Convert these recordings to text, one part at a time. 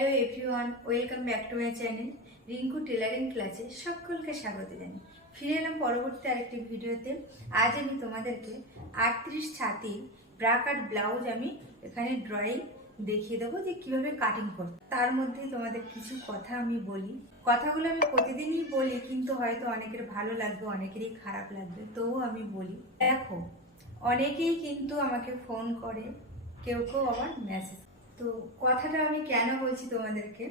Hello everyone welcome back to my channel Rinku tailoring ক্লাসে সকলকে স্বাগত জানাই। ফিরে এলাম পরবর্তী আরেকটি ভিডিওতে। আজ আমি তোমাদেরকে আটত্রিশ ছাতি ব্রাকাট ব্লাউজ আমি এখানে ড্রয়িং দেখিয়ে দেবো যে কীভাবে কাটিং করব তার মধ্যে তোমাদের কিছু কথা আমি বলি। কথাগুলো আমি প্রতিদিনই বলি, কিন্তু হয়তো অনেকের ভালো লাগবে, অনেকেরই খারাপ লাগবে, তবুও আমি বলি। দেখো, অনেকেই কিন্তু আমাকে ফোন করে, কেউ কেউ আবার মেসেজ তো কথাটা আমি কেন বলছি তোমাদেরকে?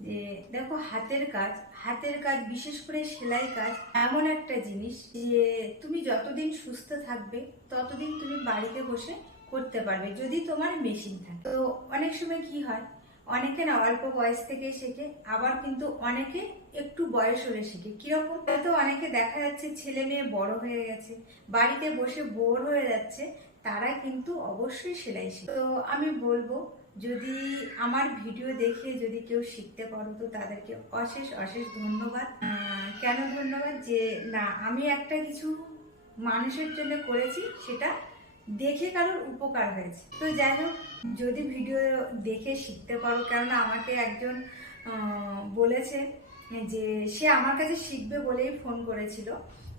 যে দেখো, হাতের কাজ হাতের কাজ, বিশেষ করে সেলাই কাজ, এমন একটা জিনিস যে তুমি যতদিন সুস্থ থাকবে, ততদিন তুমি বাড়িতে বসে করতে পারবে, যদি তোমার মেশিন থাকে। তো অনেক সময় কি হয়, অনেকে না অল্প বয়স থেকে শেখে, আবার কিন্তু অনেকে একটু বয়স হলে শেখে। কীরকম হয়তো অনেকে দেখা যাচ্ছে ছেলে মেয়ে বড় হয়ে গেছে, বাড়িতে বসে বোর হয়ে যাচ্ছে, তারা কিন্তু অবশ্যই সেলাই শিখে। তো আমি বলব যদি আমার ভিডিও দেখে যদি কেউ শিখতে পারো, তো তাদেরকে অশেষ অশেষ ধন্যবাদ। কেন ধন্যবাদ? যে না, আমি একটা কিছু মানুষের জন্য করেছি, সেটা দেখে কারোর উপকার হয়েছে। তো যাই হোক, যদি ভিডিও দেখে শিখতে পারো, কেননা আমাকে একজন বলেছে যে সে আমার কাছে শিখবে বলেই ফোন করেছিল।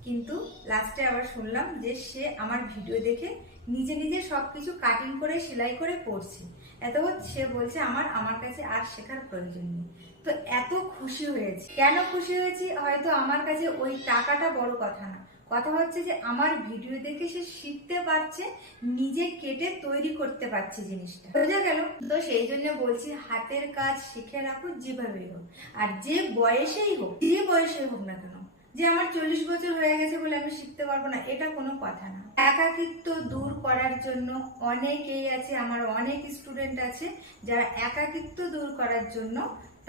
কিন্তু লাস্টে আবার শুনলাম যে সে আমার ভিডিও দেখে নিজে নিজে সব কিছু কাটিং করে, সেলাই করে পড়ছে এত সে বলছে, আমার আমার কাছে আর শেখার প্রয়োজন নেই। তো এত খুশি হয়েছে। কেন খুশি হয়েছি? হয়তো আমার কাছে ওই টাকাটা বড় কথা না। কথা হচ্ছে যে, আমার ভিডিও দেখে সে শিখতে পারছে, নিজে কেটে তৈরি করতে পারছে জিনিসটা। বোঝা গেল? তো সেই জন্য বলছি, হাতের কাজ শিখে রাখো, যেভাবেই হোক। আর যে বয়সেই হোক, যে বয়সেই হোক না কেন যে আমার চল্লিশ বছর হয়ে গেছে বলে আমি শিখতে পারব না, এটা কোনো কথা না। একাকিত্ব দূর করার জন্য অনেকেই আছে, আমার অনেক স্টুডেন্ট আছে, যারা একাকিত্ব দূর করার জন্য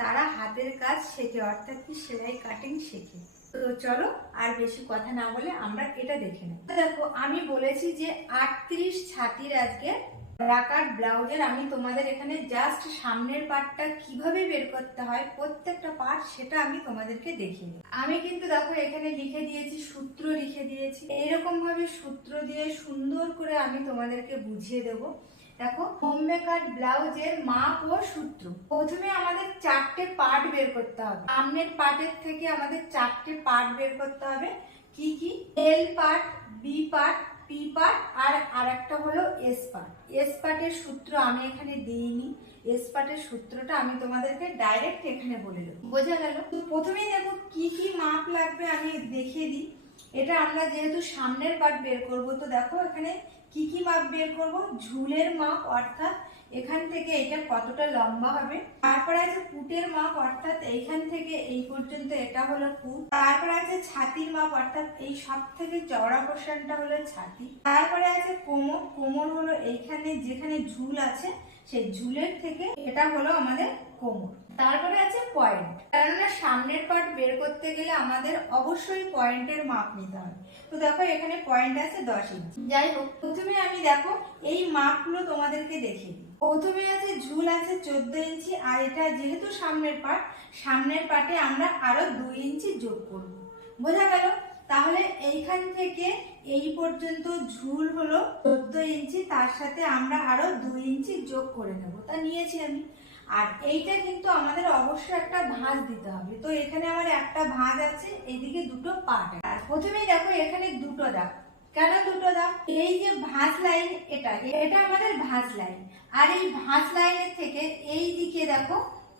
তারা হাতের কাজ শেখে, অর্থাৎ কি সেলাই কাটিং শেখে। তো চলো, আর বেশি কথা না বলে আমরা এটা দেখে নেব। দেখো, আমি বলেছি যে আটত্রিশ ছাতির আজকে রাকার ব্লাউজের, আমি তোমাদের এখানে জাস্ট সামনের পার্টটা কীভাবে বের করতে হয়, প্রত্যেকটা পার্ট সেটা আমি তোমাদেরকে দেব। আমি কিন্তু দেখো এখানে লিখে দিয়েছি, সূত্র লিখে দিয়েছি। এইরকম ভাবে সূত্র দিয়ে সুন্দর করে আমি তোমাদেরকে বুঝিয়ে দেব। দেখো হোম মেকার ব্লাউজের মাপ ও সূত্র। প্রথমে আমাদের চারটে পার্ট বের করতে হবে। সামনের পার্টের থেকে আমাদের চারটে পার্ট বের করতে হবে। কি কি? L part B part P part আর আরেকটা হলো এস পার্ট এস পার্টের সূত্র আমি এখানে দিইনি। এস পার্টের সূত্রটা আমি তোমাদেরকে ডাইরেক্ট এখানে বলে দেবো। বোঝা গেল? প্রথমেই দেখো কি কি মাপ লাগবে আমি দেখে দিই। এটা আমরা যেহেতু সামনের পার্ট বের করব, তো দেখো এখানে কি কি মাপ বের করব? ঝুলের মাপ, অর্থাৎ এখান থেকে এটা কতটা লম্বা হবে? তারপরে আছে পুটের মাপ, অর্থাৎ এইখান থেকে এই পর্যন্ত এটা হলো পুট। তারপরে আছে ছাতির মাপ, অর্থাৎ এই সব থেকে চওড়া পোর্শনটা হলো ছাতি। তারপরে আছে কোমর। কোমর হলো এইখানে যেখানে ঝুল আছে, সেই ঝুলের থেকে এটা হলো আমাদের কোমর। তারপরে আছে পয়েন্ট কেননা সামনের পার্ট বের করতে গেলে আমাদের অবশ্যই পয়েন্টের মাপ নিতে হবে। তো দেখো এখানে পয়েন্ট আছে দশ ইঞ্চি যাই হোক, প্রথমে আমি দেখো এই মাপগুলো তোমাদেরকে দেখিয়ে দিই। প্রথমে আছে ঝুল আছে চোদ্দ ইঞ্চি, আর এটা যেহেতু সামনের পার্ট সামনের পার্টে আমরা আরও দুই ইঞ্চি যোগ করব। বোঝা গেল? তাহলে এইখান থেকে এই পর্যন্ত ঝুল হলো চোদ্দ ইঞ্চি, তার সাথে আমরা আরও দুই ইঞ্চি যোগ করে নেব। তা নিয়েছি আমি। আর এইটা কিন্তু আমাদের অবশ্যই একটা ভাঁজ দিতে হবে। তো এখানে আমার একটা ভাঁজ আছে এইদিকে দুটো আর প্রথমেই দেখো এখানে দুটো দাগ। কেন দুটো দাগ? এই যে ভাঁজ লাইন এটা এটা আমাদের ভাঁজ লাইন আর এই ভাঁজ লাইনের থেকে এই দিকে দেখো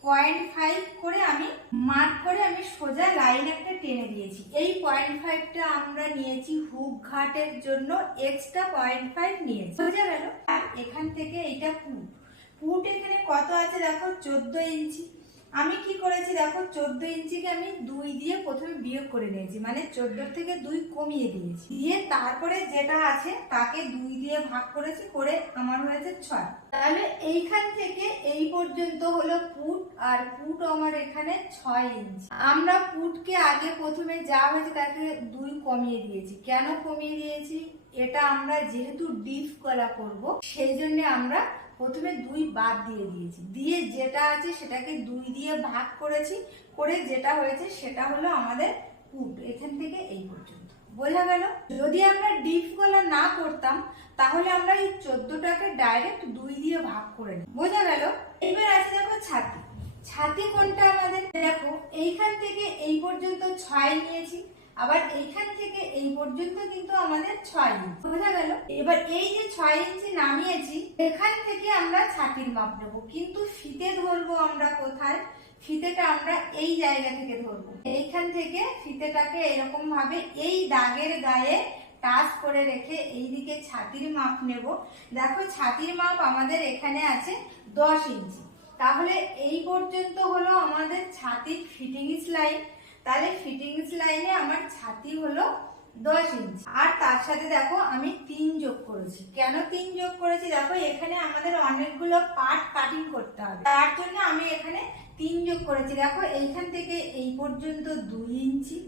পয়েন্ট ফাইভ করে আমি মার্ক করে আমি সোজা লাইন একটা টেনে দিয়েছি এই পয়েন্ট ফাইভটা আমরা নিয়েছি হুক ঘাটের জন্য এক্সট্রা পয়েন্ট ফাইভ নিয়েছি। বোঝা গেল। এখান থেকে এইটা পুট পুট এখানে কত আছে দেখো? চোদ্দ ইঞ্চি। আমি কি করেছি দেখো, চোদ্দ ইঞ্চিকে আমি দুই দিয়ে প্রথমে বিয়োগ করে নিয়েছি মানে চোদ্দ থেকে দুই কমিয়ে দিয়েছি। দিয়ে তারপরে যেটা আছে, তাকে দুই দিয়ে ভাগ করেছি, করে আমার হয়েছে ছয়। তাহলে এইখান থেকে এই পর্যন্ত হলো পুট, আর পুট আমার এখানে ছয় ইঞ্চি। আমরা পুটকে আগে প্রথমে যা হয়েছে তাকে দুই কমিয়ে দিয়েছি। কেন কমিয়ে দিয়েছি? এটা আমরা যেহেতু ডিপ গলা করব, সেই জন্য আমরা প্রথমে দুই বাদ দিয়ে দিয়েছি। দিয়ে যেটা আছে সেটাকে দুই দিয়ে ভাগ করেছি, করে যেটা হয়েছে সেটা হলো আমাদের কুট এখান থেকে এই পর্যন্ত। বোঝা গেল? যদি আমরা ডিপ গলা না করতাম, তাহলে আমরা এই চোদ্দটাকে ডাইরেক্ট দুই দিয়ে ভাগ করে নিই বোঝা গেল? এবার আছে দেখো ছাতি। ছাতি কোনটা আমাদের? দেখো, এইখান থেকে এই পর্যন্ত ছয় নিয়েছি। আবার এইখান থেকে এই পর্যন্ত কিন্তু আমাদের ছয় ইঞ্চি। বোঝা গেল? এবার এই যে ছয় ইঞ্চি নামিয়েছি, এখান থেকে আমরা ছাতির মাপ নেব। কিন্তু ফিতে ধরবো আমরা কোথায়? ফিতেটা আমরা এই জায়গা থেকে ধরবো। এইখান থেকে ফিতেটাকে এরকম ভাবে এই দাগের গায়ে টাচ করে রেখে এইদিকে ছাতির মাপ নেব। দেখো, ছাতির মাপ আমাদের এখানে আছে দশ ইঞ্চি। তাহলে এই পর্যন্ত হলো আমাদের ছাতির ফিটিংস লাইন। তাহলে ফিটিংস লাইনে আমার ছাতি হলো দশ ইঞ্চি আর তার সাথে দেখো আমি তিন যোগ করেছি। কেন তিন যোগ করেছি? দেখো এখানে আমাদের অনেকগুলো পার্ট কাটিং করতে হবে। তার জন্য আমি এখানে তিন যোগ করেছি। দেখো এইখান থেকে এই পর্যন্ত দুই ইঞ্চি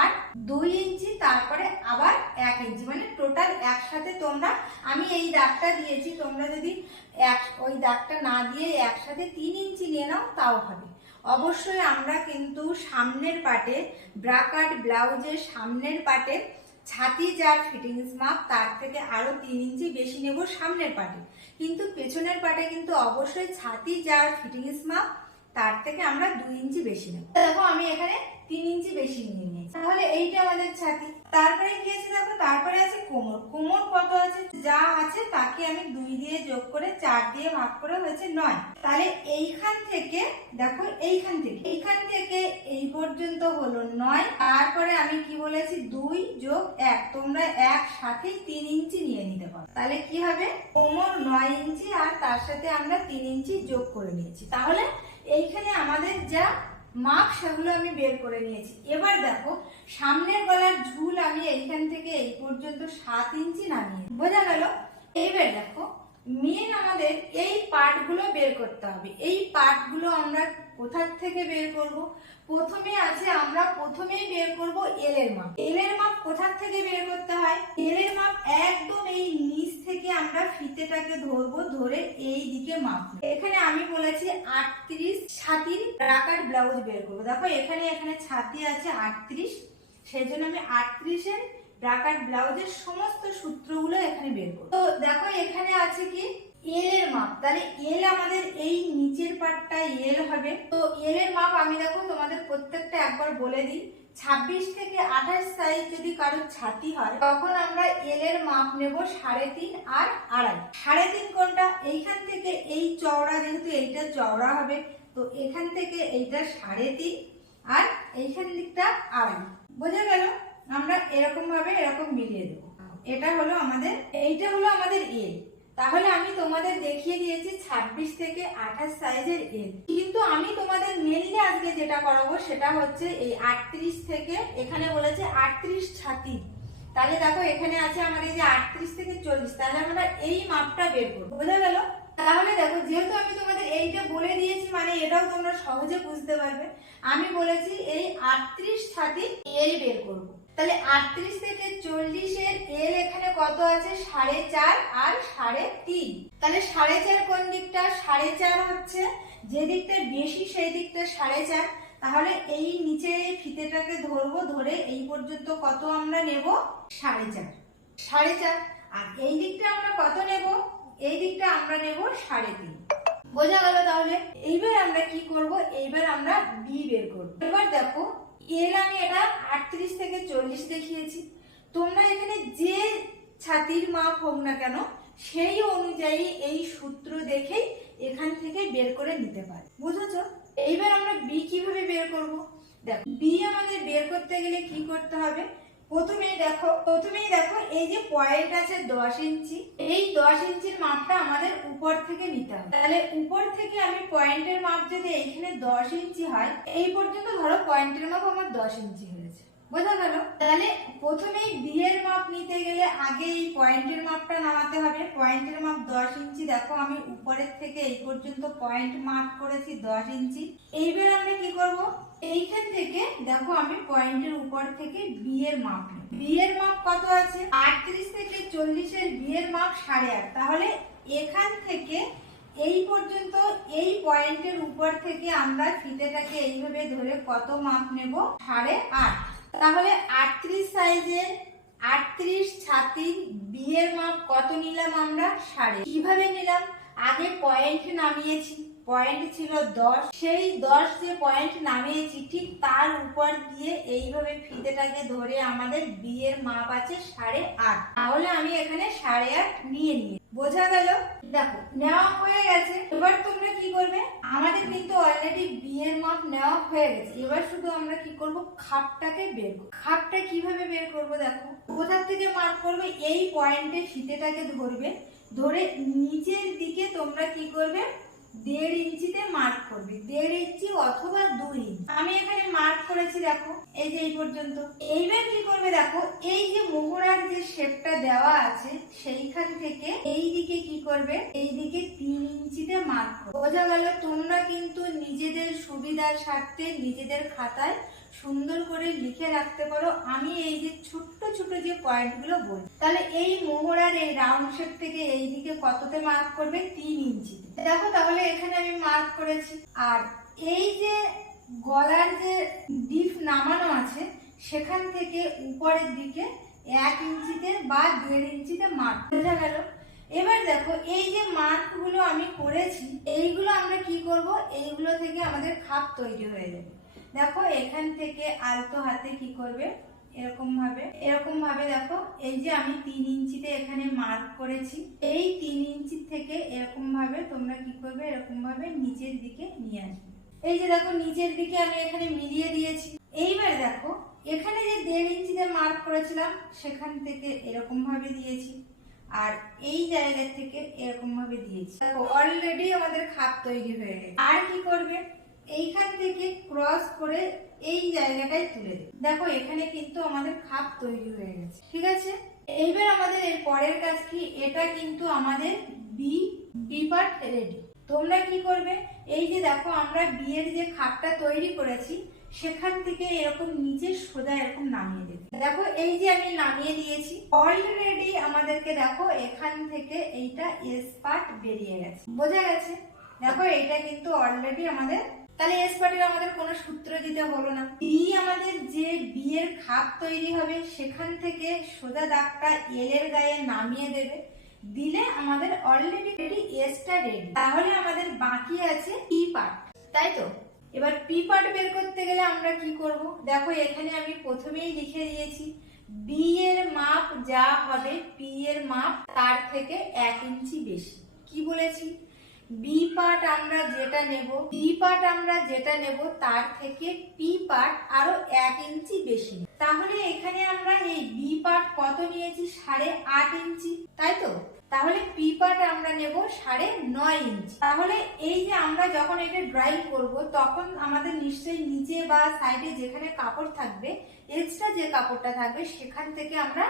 আর দুই ইঞ্চি তারপরে আবার এক ইঞ্চি মানে টোটাল একসাথে তোমরা, আমি এই দাগটা দিয়েছি, তোমরা যদি এক, ওই দাগটা না দিয়ে একসাথে তিন ইঞ্চি নিয়ে নাও, তাও হবে। অবশ্যই আমরা কিন্তু সামনের পাটে ব্রাকাট ব্লাউজের সামনের পাটে ছাতি যার ফিটিংস মাপ, তার থেকে আরও তিন ইঞ্চি বেশি নেব সামনের পাটে। কিন্তু পেছনের পাটে কিন্তু অবশ্যই ছাতি যার ফিটিংস মাপ, তার থেকে আমরা দুই ইঞ্চি বেশি নেব। দেখো আমি এখানে তিন ইঞ্চি বেশি নিয়ে নিয়েছি। তাহলে এইটা আমাদের ছাতি। তারপরে কি আছে দেখো? তারপরে আছে কোমর। কোমর কত আছে? যা আছে তাকে আমি দুই দিয়ে যোগ করে চার দিয়ে ভাগ করে হয়েছে নয়। তাহলে এইখান থেকে, দেখো এইখান থেকে এইখান থেকে এই পর্যন্ত হলো নয়। তারপরে আমি কি বলেছি? দুই যোগ এক। তোমরা একসাথেই তিন ইঞ্চি নিয়ে নিতে পারো। তাহলে কি হবে? কোমর নয় ইঞ্চি আর তার সাথে আমরা তিন ইঞ্চি যোগ করে নিয়েছি। তাহলে এইখানে আমাদের যা মাপ সেগুলো আমি বের করে নিয়েছি। এবার দেখো, সামনের গলার ঝুল আমি এইখান থেকে এই পর্যন্ত সাত ইঞ্চি নামিয়ে বোঝা গেল? এইবার দেখো মেন আমাদের এই পার্টগুলো বের করতে হবে। এই পার্টগুলো আমরা কোথার থেকে বের করব? প্রথমে আছে আমরা প্রথমেই বের করব এল এর মাপ। এল এর মাপ কোথার থেকে বের করতে হয়? এল এর মাপ একদম এই নিচ থেকে আমরা ফিতেটাকে ধরবো, ধরে এই দিকে মাপ এখানে আমি বলেছি আটত্রিশ ছাতির রাকার ব্লাউজ বের করব। দেখো এখানে এখানে ছাতি আছে আটত্রিশ, সেই জন্য আমি আটত্রিশের ব্রাকার ব্লাউজের সমস্ত সূত্রগুলো এখানে বের করব। তো দেখো এখানে আছে কি? এল এর মাপ। তাহলে এল আমাদের এই নিচের পার্টটা এল হবে। তো এল এর মাপ আমি দেখো তোমাদের প্রত্যেকটা একবার বলে দিই। ছাব্বিশ থেকে আঠাশ সাইজ যদি কারোর ছাতি হয়, তখন আমরা এল এর মাপ নেব সাড়ে তিন আর আড়াই। সাড়ে তিন কোনটা? এইখান থেকে এই চওড়া যেহেতু এইটা চওড়া হবে, তো এখান থেকে এইটা সাড়ে তিন আর এইখান দিকটা আড়াই। বোঝা গেল? আমরা এরকম ভাবে এরকম মিলিয়ে দেবো। এটা হলো আমাদের, এইটা হলো আমাদের এ তাহলে আমি তোমাদের দেখিয়ে দিয়েছি 26 থেকে 28 সাইজের এল কিন্তু আমি তোমাদের মেনলি আজকে যেটা করাবো সেটা হচ্ছে এই 38 থেকে, এখানে বলেছে 38 ছাতি। তাহলে দেখো এখানে আছে আমাদের যে 38 থেকে 40 তাহলে আমরা এই মাপটা বের করব। বোঝা গেল? তাহলে দেখো, যেহেতু আমি তোমাদের এইটা বলে দিয়েছি মানে এটাও তোমরা সহজে বুঝতে পারবে, আমি বলেছি এই 38 ছাতি এল বের করব। তাহলে আটত্রিশ থেকে চল্লিশের এল এখানে কত আছে? সাড়ে চার আর সাড়ে তিন। তাহলে সাড়ে চার কোন দিকটা? সাড়ে চার হচ্ছে যে দিকটা বেশি, সেই দিকটা সাড়ে চার। তাহলে এই নিচে ফিতেটাকে ধরবো, ধরে এই পর্যন্ত কত আমরা নেব? সাড়ে চার। সাড়ে চার। আর এই দিকটা আমরা কত নেব? এই দিকটা আমরা নেব সাড়ে তিন। বোঝা গেল তাহলে? এইবার আমরা কি করব? এইবার আমরা বি বের করব। এবার দেখো এল আমি এটা আটত্রিশ থেকে চল্লিশ দেখিয়েছি। তোমরা এখানে যে ছাতির মাপ হোক না কেন, সেই অনুযায়ী এই সূত্র দেখেই এখান থেকে বের করে নিতে পারে। বুঝেছ? এইবার আমরা বি কীভাবে বের করব? দেখো বি আমাদের বের করতে গেলে কি করতে হবে? প্রথমেই দেখো প্রথমেই দেখো এই যে পয়েন্ট আছে দশ ইঞ্চি, এই দশ ইঞ্চির মাপটা আমাদের উপর থেকে নিতে হবে। তাহলে উপর থেকে আমি পয়েন্টের মাপ যদি এইখানে দশ ইঞ্চি হয়, এই পর্যন্ত ধরো পয়েন্টের মাপ আমার দশ ইঞ্চি হয়েছে। বোঝা গেল? তাহলে প্রথমেই বি এর মাপ নিতে গেলে আগে এই পয়েন্টের মাপটা নামাতে হবে। পয়েন্টের মাপ দশ ইঞ্চি। দেখো, আমি উপরের থেকে এই পর্যন্ত পয়েন্ট মার্ক করেছি দশ ইঞ্চি। এইবার আমরা কি করব? এইখান থেকে, দেখো, আমি পয়েন্টের উপর থেকে বি এর মাপ নেব। বি এর মাপ কত আছে? আটত্রিশ থেকে চল্লিশের বি এর মাপ সাড়ে আট। তাহলে এখান থেকে এই পর্যন্ত এই পয়েন্টের উপর থেকে আমরা ফিতেটাকে এইভাবে ধরে কত মাপ নেব? সাড়ে আট। তাহলে আটত্রিশ সাইজের আটত্রিশ ছাতির বিয়ের মাপ কত নিলাম আমরা? সাড়ে কীভাবে নিলাম? আগে পয়েন্ট নামিয়েছি। পয়েন্ট ছিল দশ। সেই দশ যে পয়েন্ট নামিয়েছি, ঠিক তার উপর দিয়ে এইভাবে ফিতেটাকে ধরে আমাদের বিয়ের মাপ আছে সাড়ে আট। তাহলে আমি এখানে সাড়ে আট নিয়ে নিই বোঝা গেল? দেখো, নেওয়া হয়ে গেছে। এবার তোমরা কি করবে? আমাদের কিন্তু অলরেডি বিয়ের মাপ নেওয়া হয়ে গেছে। এবার শুধু আমরা কি করব? খাপটাকে বের খাপটা কীভাবে বের করব দেখো? কোথা থেকে মার্ক করবে? এই পয়েন্টে ফিতেটাকে ধরবে। ধরে নিচের দিকে তোমরা কি করবে? দেড় ইঞ্চিতে মার্ক করবে। দেড় ইঞ্চি অথবা দুই ইঞ্চি। আমি এখানে মার্ক করেছি, দেখো। এই যে এই পর্যন্ত। এইবার কি করবে দেখো, এই যে মোহরার যে শেপটা দেওয়া আছে, সেইখান থেকে এই দিকে কি করবে? এই দিকে তিন ইঞ্চিতে মার্ক করবে। বোঝা গেল তোমরা কিন্তু নিজেদের সুবিধার স্বার্থে নিজেদের খাতায় সুন্দর করে লিখে রাখতে পারো। আমি এই যে ছোট্ট ছোট যে পয়েন্টগুলো বলি তাহলে এই মোহরার এই রাউন্ড শেপ থেকে এই দিকে কততে মার্ক করবে? তিন ইঞ্চি। দেখো তাহলে এখানে আমি মার্ক করেছি। আর এই যে গলার যে ডিপ নামানো আছে, সেখান থেকে উপরের দিকে এক ইঞ্চিতে বা দেড় ইঞ্চিতে মার্ক বোঝা গেল। এবার দেখো, এই যে মার্কগুলো আমি করেছি, এইগুলো আমরা কি করব? এইগুলো থেকে আমাদের খাপ তৈরি হয়ে যাবে। দেখো, এখান থেকে আলতো হাতে কি করবে? এরকম ভাবে। এরকম ভাবে দেখো, এই যে আমি তিন ইঞ্চিতে এখানে মার্ক করেছি, এই তিন ইঞ্চি থেকে এরকম ভাবে তোমরা কি করবে? এরকম ভাবে নিচের দিকে নিয়ে আসবে। এই যে দেখো, নিচের দিকে আমি এখানে মিলিয়ে দিয়েছি। এইবার দেখো, এখানে যে দেড় ইঞ্চিতে মার্ক করেছিলাম, সেখান থেকে এরকম ভাবে দিয়েছি। আর এই জায়গা থেকে এরকম ভাবে দিয়েছি। দেখো অলরেডি আমাদের খাপ তৈরি হয়ে গেছে। আর কি করবে? এইখান থেকে ক্রস করে এই জায়গাটায় তুলে দেবে। দেখো, এখানে কিন্তু আমাদের খাপ তৈরি হয়ে গেছে। ঠিক আছে? এইবার আমাদের এর পরের কাজ কি? এটা কিন্তু আমাদের বি বি পার্ট রেডি তোমরা কি করবে? এই যে দেখো, আমরা বিয়ের যে খাপটা তৈরি করেছি, সেখান থেকে এরকম নিচে সোজা এরকম নামিয়ে দেবে দেখো, এই যে আমি নামিয়ে দিয়েছি অলরেডি আমাদেরকে দেখো, এখান থেকে এইটা এস পার্ট বেরিয়ে গেছে। বোঝা গেছে? দেখো, এইটা কিন্তু অলরেডি আমাদের তাহলে এস পার্টের আমাদের কোনো সূত্র দিতে হলো না। বি আমাদের যে বিয়ের খাপ তৈরি হবে, সেখান থেকে সোজা দাগটা এল এর গায়ে নামিয়ে দেবে। দিলে আমাদের অলরেডি রেডি এসটা রেডি তাহলে আমাদের বাকি আছে পি পার্ট তাই তো? এবার পি পার্ট বের করতে গেলে আমরা কি করব? দেখো, এখানে আমি প্রথমেই লিখে দিয়েছি বি এর মাপ যা হবে পি এর মাপ তার থেকে এক ইঞ্চি বেশি। কি বলেছি? বি পার্ট আমরা যেটা নেব বি পার্ট আমরা যেটা নেব, তার থেকে পি পার্ট আরও এক ইঞ্চি বেশি। তাহলে এখানে আমরা এই বি পার্ট কত নিয়েছি? সাড়ে আট ইঞ্চি, তাই তো? তাহলে পি পার্ট আমরা নেব সাড়ে নয় ইঞ্চি। তাহলে এই যে আমরা যখন এটা ড্রাইং করব, তখন আমাদের নিশ্চয়ই নিচে বা সাইডে যেখানে কাপড় থাকবে এক্সট্রা যে কাপড়টা থাকবে, সেখান থেকে আমরা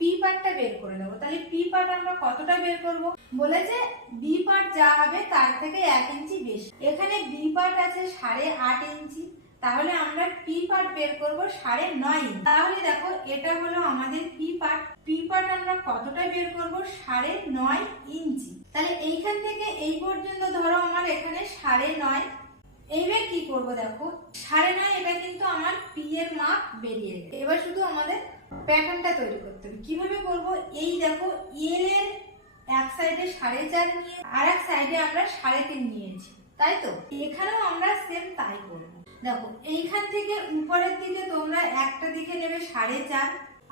পি পার্টটা বের করে নেব। তাহলে পি পার্ট আমরা কতটা বের করব? বলেছে বি পার্ট যা হবে তার থেকে এক ইঞ্চি বেশি। এখানে বি পার্ট আছে সাড়ে আট ইঞ্চি। তাহলে আমরা পি পার্ট বের করব সাড়ে নয় তাহলে দেখো, এটা হলো আমাদের পি পার্ট পি পার্ট আমরা কতটা বের করব? সাড়ে নয় ইঞ্চি। তাহলে এইখান থেকে এই পর্যন্ত ধরো আমার এখানে সাড়ে নয়। এইবার কি করব দেখো? সাড়ে নয় এটা কিন্তু আমার পি এর মাপ বেরিয়ে এবার শুধু আমাদের প্যাটার্নটা তৈরি করতে হবে। কীভাবে করব? এই দেখো এল এর এক সাইডে সাড়ে চার নিয়ে, আর এক সাইডে আমরা সাড়ে তিন নিয়েছি, তাই তো? এখানেও আমরা সেম তাই করব। দেখো, এইখান থেকে উপরের দিকে তোমরা একটা দিকে নেবে সাড়ে চার,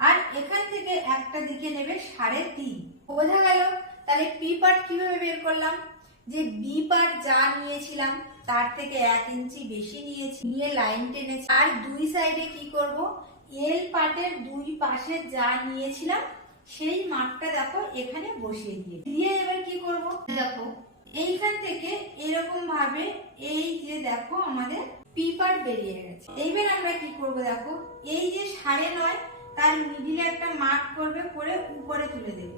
আর এখান থেকে একটা দিকে নেবে সাড়ে তিন। বোঝা গেল? তাহলে পি পার্ট কীভাবে বের করলাম? যে বি পার্ট যা নিয়েছিলাম, তার থেকে এক ইঞ্চি বেশি নিয়েছি, নিয়ে লাইন টেনেছি। আর দুই সাইডে কি করব? এল পার্টের দুই পাশে যা নিয়েছিলাম, সেই মাপটা দেখো এখানে বসিয়ে দিয়ে দিয়ে এবার কি করব? দেখো, এইখান থেকে এরকম ভাবে এই যে দেখো আমাদের পি পার্ট বেরিয়ে গেছে। এইবার আমরা কি করব দেখো, এই যে সাড়ে নয়, তার মিডিলে একটা মার্ক করবে, করে উপরে তুলে দেবে।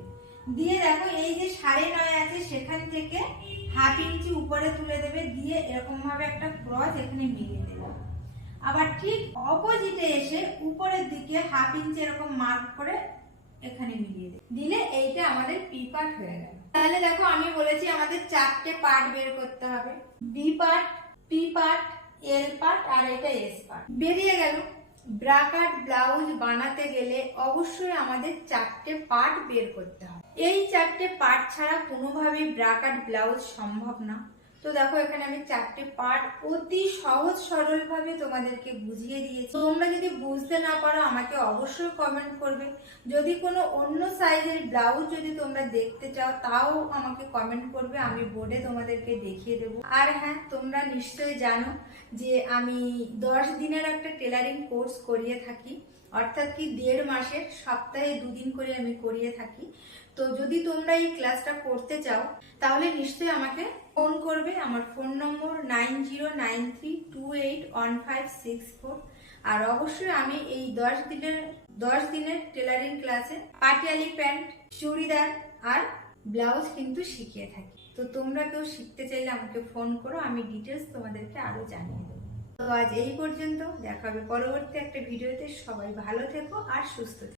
দিয়ে দেখো, এই যে সাড়ে নয় আছে, সেখান থেকে হাফ ইঞ্চি উপরে তুলে দেবে, দিয়ে এরকম ভাবে একটা ক্রস এখানে মিলিয়ে দেবে। আবার ঠিক অপোজিটে এসে উপরের দিকে হাফ ইঞ্চি এরকম মার্ক করে এখানে মিলিয়ে দিলে এইটা আমাদের পি পার্ট হয়ে গেল। তাহলে দেখো আমি বলেছি আমাদের চারটে পার্ট বের করতে হবে। B part P part L part আর এটা এস পার্ট বেরিয়ে গেল। ব্রাকাট ব্লাউজ বানাতে গেলে অবশ্যই আমাদের চারটে পার্ট বের করতে হবে। এই চারটে পার্ট ছাড়া কোনোভাবেই ব্রাকাট ব্লাউজ সম্ভব না। তো দেখো, এখানে আমি চারটে পার্ট অতি সহজ সরল ভাবে তোমাদেরকে বুঝিয়ে দিয়েছি। তোমরা যদি বুঝতে না পারো, আমাকে অবশ্যই কমেন্ট করবে। যদি কোনো অন্য সাইজের ব্লাউজ যদি তোমরা দেখতে চাও, তাও আমাকে কমেন্ট করবে, আমি বোর্ডে তোমাদেরকে দেখিয়ে দেবো। আর হ্যাঁ তোমরা নিশ্চয়ই জানো যে আমি দশ দিনের একটা টেলারিং কোর্স করিয়ে থাকি। অর্থাৎ কি দেড় মাসের, সপ্তাহে দুদিন করে আমি করিয়ে থাকি। তো যদি তোমরা এই ক্লাসটা করতে চাও, তাহলে নিশ্চয়ই আমাকে ফোন করবে। আমার phone number nine zero nine three two eight one five six four. আর অবশ্যই আমি এই দশ দিনের দশ দিনের টেলারিং ক্লাসে পাটিয়ালি প্যান্ট চুড়িদার আর ব্লাউজ কিন্তু শিখিয়ে থাকি। তো তোমরা কেউ শিখতে চাইলে আমাকে ফোন করো, আমি ডিটেলস তোমাদেরকে আরও জানিয়ে দেবো। তো আজ এই পর্যন্ত, দেখা হবে পরবর্তী একটা ভিডিওতে। সবাই ভালো থেকো আর সুস্থ থেকো।